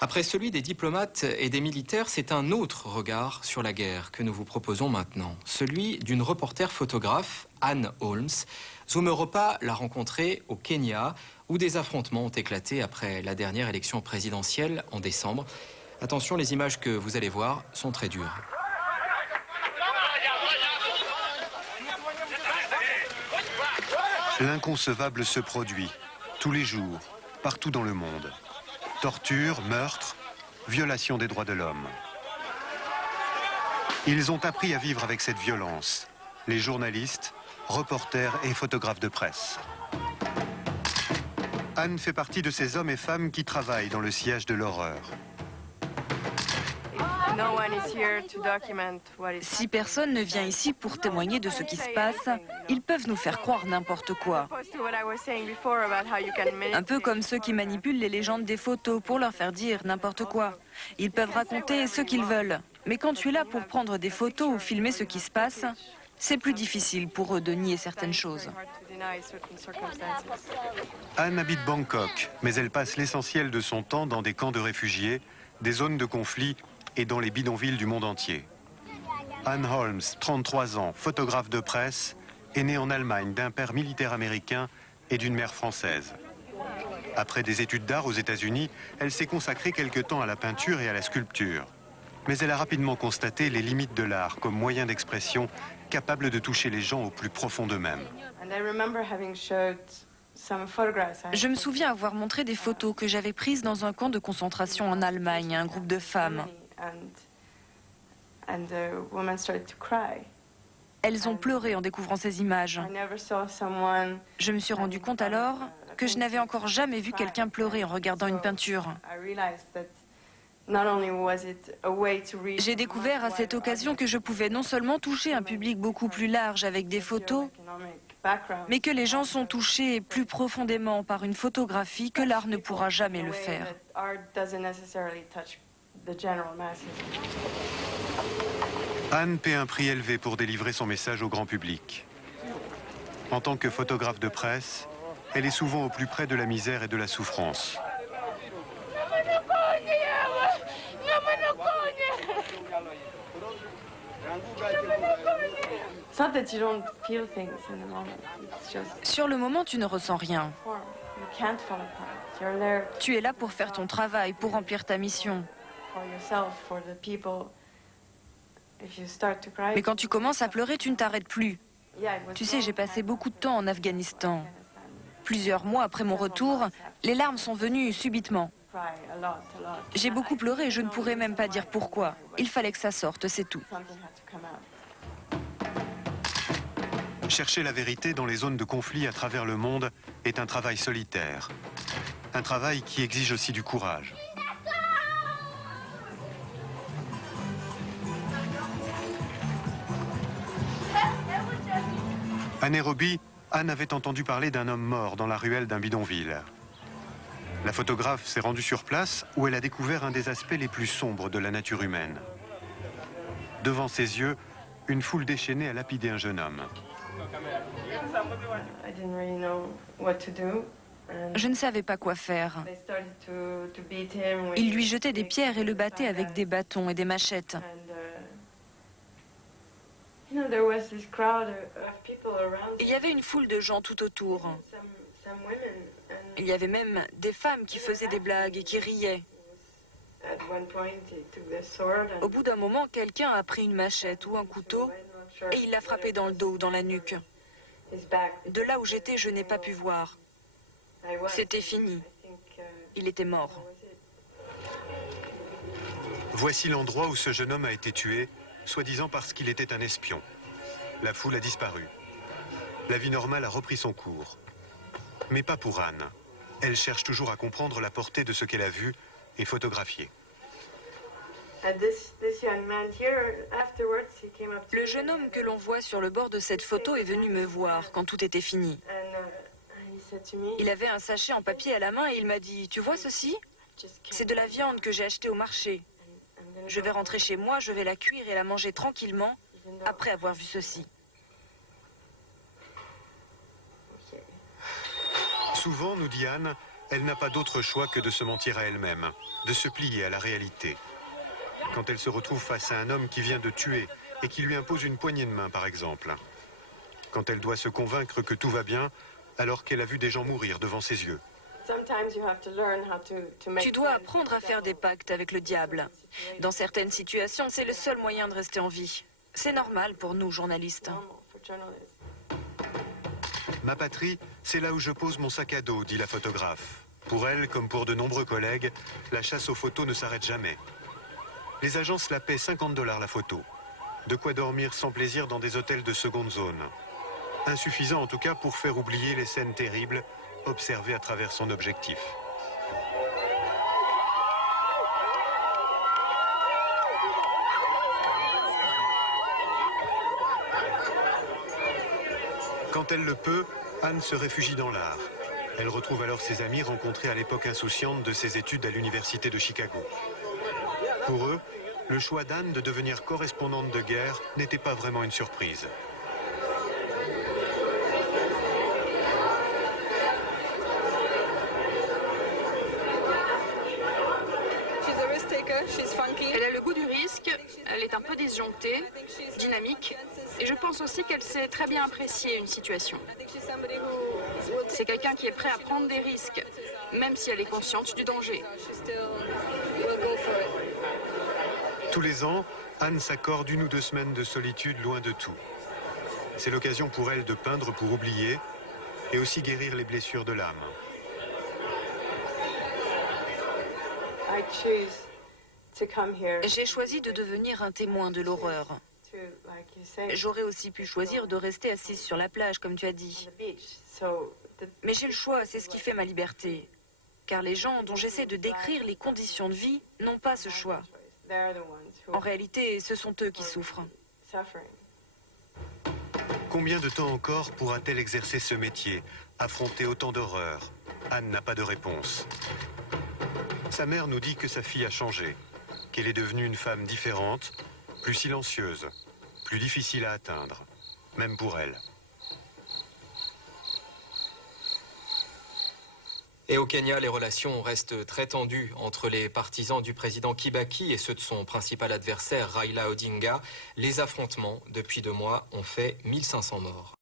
Après celui des diplomates et des militaires, c'est un autre regard sur la guerre que nous vous proposons maintenant. Celui d'une reporter photographe, Anne Holmes. Zoom Europa l'a rencontrée au Kenya, où des affrontements ont éclaté après la dernière élection présidentielle en décembre. Attention, les images que vous allez voir sont très dures. L'inconcevable se produit, tous les jours, partout dans le monde. Torture, meurtre, violation des droits de l'homme. Ils ont appris à vivre avec cette violence, les journalistes, reporters et photographes de presse. Anne fait partie de ces hommes et femmes qui travaillent dans le sillage de l'horreur. Si personne ne vient ici pour témoigner de ce qui se passe, ils peuvent nous faire croire n'importe quoi. Un peu comme ceux qui manipulent les légendes des photos pour leur faire dire n'importe quoi. Ils peuvent raconter ce qu'ils veulent. Mais quand tu es là pour prendre des photos ou filmer ce qui se passe, c'est plus difficile pour eux de nier certaines choses. Anne habite Bangkok, mais elle passe l'essentiel de son temps dans des camps de réfugiés, des zones de conflit et dans les bidonvilles du monde entier. Anne Holmes, 33 ans, photographe de presse, est née en Allemagne d'un père militaire américain et d'une mère française. Après des études d'art aux États-Unis, elle s'est consacrée quelque temps à la peinture et à la sculpture. Mais elle a rapidement constaté les limites de l'art comme moyen d'expression capable de toucher les gens au plus profond d'eux-mêmes. Je me souviens avoir montré des photos que j'avais prises dans un camp de concentration en Allemagne à un groupe de femmes. Elles ont pleuré en découvrant ces images. Je me suis rendu compte alors que je n'avais encore jamais vu quelqu'un pleurer en regardant une peinture. J'ai découvert à cette occasion que je pouvais non seulement toucher un public beaucoup plus large avec des photos, mais que les gens sont touchés plus profondément par une photographie que l'art ne pourra jamais le faire. Anne paie un prix élevé pour délivrer son message au grand public. En tant que photographe de presse, elle est souvent au plus près de la misère et de la souffrance. Sur le moment, tu ne ressens rien. Tu es là pour faire ton travail, pour remplir ta mission. Mais quand tu commences à pleurer, tu ne t'arrêtes plus. Tu sais, j'ai passé beaucoup de temps en Afghanistan. Plusieurs mois après mon retour, les larmes sont venues subitement. J'ai beaucoup pleuré et je ne pourrais même pas dire pourquoi. Il fallait que ça sorte, c'est tout. Chercher la vérité dans les zones de conflit à travers le monde est un travail solitaire. Un travail qui exige aussi du courage. À Nairobi, Anne avait entendu parler d'un homme mort dans la ruelle d'un bidonville. La photographe s'est rendue sur place où elle a découvert un des aspects les plus sombres de la nature humaine. Devant ses yeux, une foule déchaînée a lapidé un jeune homme. Je ne savais pas quoi faire. Ils lui jetaient des pierres et le battaient avec des bâtons et des machettes. Il y avait une foule de gens tout autour. Il y avait même des femmes qui faisaient des blagues et qui riaient. Au bout d'un moment, quelqu'un a pris une machette ou un couteau et il l'a frappé dans le dos ou dans la nuque. De là où j'étais, je n'ai pas pu voir. C'était fini. Il était mort. Voici l'endroit où ce jeune homme a été tué, soi-disant parce qu'il était un espion. La foule a disparu. La vie normale a repris son cours. Mais pas pour Anne. Elle cherche toujours à comprendre la portée de ce qu'elle a vu et photographié. Le jeune homme que l'on voit sur le bord de cette photo est venu me voir quand tout était fini. Il avait un sachet en papier à la main et il m'a dit « Tu vois ceci? C'est de la viande que j'ai achetée au marché. Je vais rentrer chez moi, je vais la cuire et la manger tranquillement après avoir vu ceci. » Souvent, nous dit Anne, elle n'a pas d'autre choix que de se mentir à elle-même, de se plier à la réalité. Quand elle se retrouve face à un homme qui vient de tuer et qui lui impose une poignée de main, par exemple. Quand elle doit se convaincre que tout va bien, alors qu'elle a vu des gens mourir devant ses yeux. Tu dois apprendre à faire des pactes avec le diable. Dans certaines situations, c'est le seul moyen de rester en vie. C'est normal pour nous, journalistes. Ma patrie, c'est là où je pose mon sac à dos, dit la photographe. Pour elle, comme pour de nombreux collègues, la chasse aux photos ne s'arrête jamais. Les agences la paient $50 la photo. De quoi dormir sans plaisir dans des hôtels de seconde zone. Insuffisant en tout cas pour faire oublier les scènes terribles observées à travers son objectif. Quand elle le peut, Anne se réfugie dans l'art. Elle retrouve alors ses amis rencontrés à l'époque insouciante de ses études à l'université de Chicago. Pour eux, le choix d'Anne de devenir correspondante de guerre n'était pas vraiment une surprise. Elle a le goût du risque, elle est un peu disjonctée, dynamique, et je pense aussi qu'elle sait très bien apprécier une situation. C'est quelqu'un qui est prêt à prendre des risques, même si elle est consciente du danger. Tous les ans, Anne s'accorde 1 ou 2 semaines de solitude loin de tout. C'est l'occasion pour elle de peindre pour oublier et aussi guérir les blessures de l'âme. J'ai choisi de devenir un témoin de l'horreur. J'aurais aussi pu choisir de rester assise sur la plage, comme tu as dit. Mais j'ai le choix, c'est ce qui fait ma liberté. Car les gens dont j'essaie de décrire les conditions de vie n'ont pas ce choix. En réalité, ce sont eux qui souffrent. Combien de temps encore pourra-t-elle exercer ce métier, affronter autant d'horreurs? Anne n'a pas de réponse. Sa mère nous dit que sa fille a changé, qu'elle est devenue une femme différente, plus silencieuse, plus difficile à atteindre, même pour elle. Et au Kenya, les relations restent très tendues entre les partisans du président Kibaki et ceux de son principal adversaire Raila Odinga. Les affrontements, depuis 2 mois, ont fait 1500 morts.